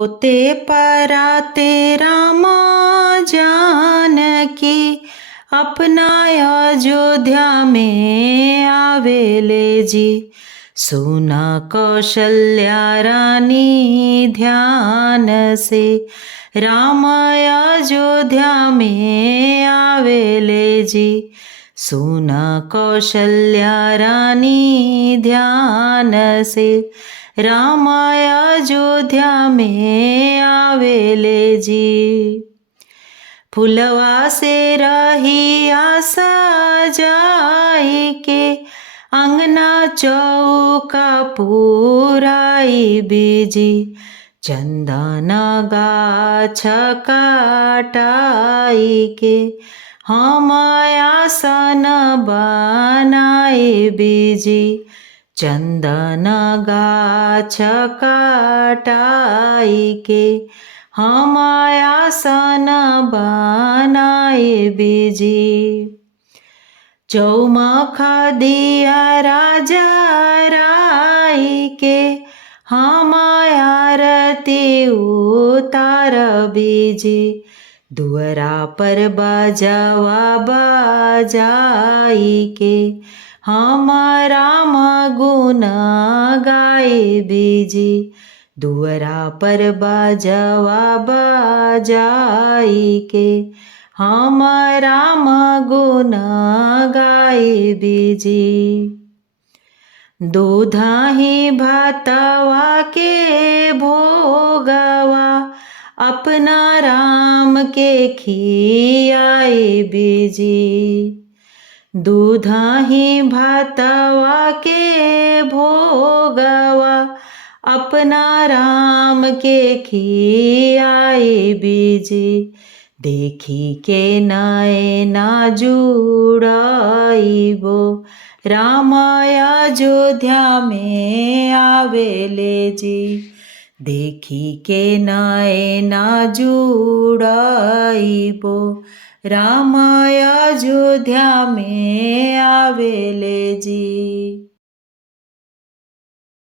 होते पराते रामा जानकी अपना अयोध्या में आवेले जी। सुना कौशल्या रानी ध्यान से राम अयोध्या में आवेले जी। सुना कौशल्या रानी ध्यान से राम अयोध्या में आवेले जी। फुलवा से रहिया सजाई के अंगना चौका पुराई बीजी। चंदन गाछ काटाई के हम आसन बनाए बीजी। चंदन गाछ काटाई के हम आसन बनाए बीजी। चौमुख दिया राजा राई के हम आरती उतार बीजी। दुअरा पर बजवा बजाई के हम राम गुण गाए बीजी। दुअरा पर बजवा बजाई के हम राम गुण गाए बीजी। दूधहि भातवा के भोगवा अपना राम के खियाए बीजी। दूधहि भातवा के भोगवा अपना राम के खियाए बीजी। देखी के नैना जुड़ाइबो राम अयोध्या में आवेले जी। देखी के नैना जुड़ाइबो राम अयोध्या में आवेले जी।